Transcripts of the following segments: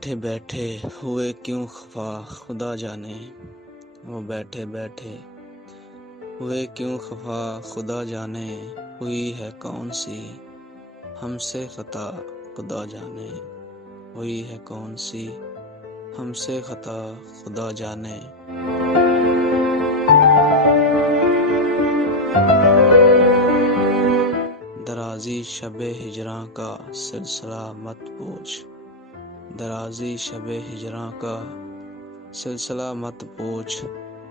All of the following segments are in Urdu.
بیٹھے بیٹھے ہوئے کیوں خفا خدا جانے، وہ بیٹھے بیٹھے ہوئے کیوں خفا خدا جانے، ہوئی ہے کون سی ہم سے خطا خدا جانے، ہوئی ہے کون سی ہم سے خطا خدا جانے۔ درازی شب ہجراں کا سلسلہ مت پوچھ، درازی شب ہجراں کا سلسلہ مت پوچھ،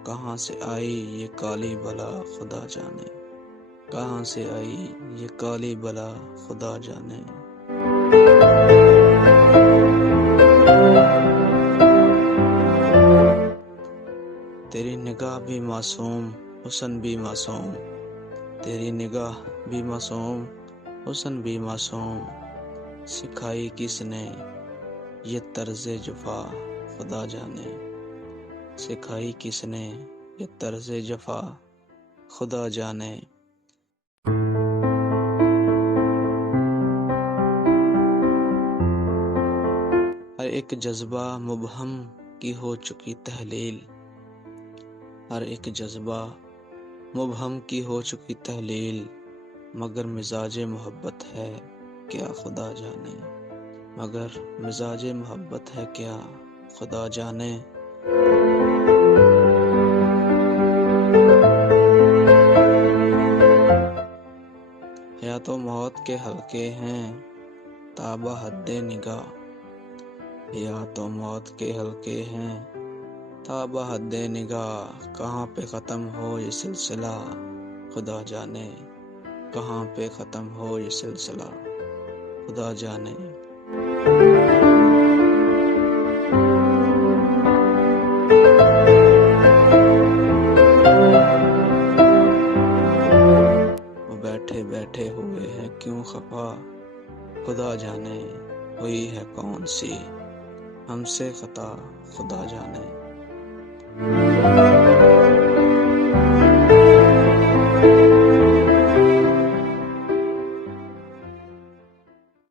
کہاں سے آئی یہ کالی بلا خدا جانے، کہاں سے آئی یہ کالی بلا خدا جانے۔ تیری نگاہ بھی معصوم حسن بھی معصوم، تیری نگاہ بھی معصوم حسن بھی معصوم، سکھائی کس نے یہ طرز جفا خدا جانے، سکھائی کس نے یہ طرز جفا خدا جانے۔ ہر ایک جذبہ مبہم کی ہو چکی تحلیل، ہر ایک جذبہ مبہم کی ہو چکی تحلیل، مگر مزاج محبت ہے کیا خدا جانے، مگر مزاج محبت ہے کیا خدا جانے۔ حیات و موت کے حلقے ہیں تابہ حد نگاہ، حیات و موت کے حلقے ہیں تابہ حد نگاہ، کہاں پہ ختم ہو یہ سلسلہ خدا جانے، کہاں پہ ختم ہو یہ سلسلہ خدا جانے۔ وہ بیٹھے بیٹھے ہوئے ہیں کیوں خفا خدا جانے، ہوئی ہے کون سی ہم سے خطا خدا جانے۔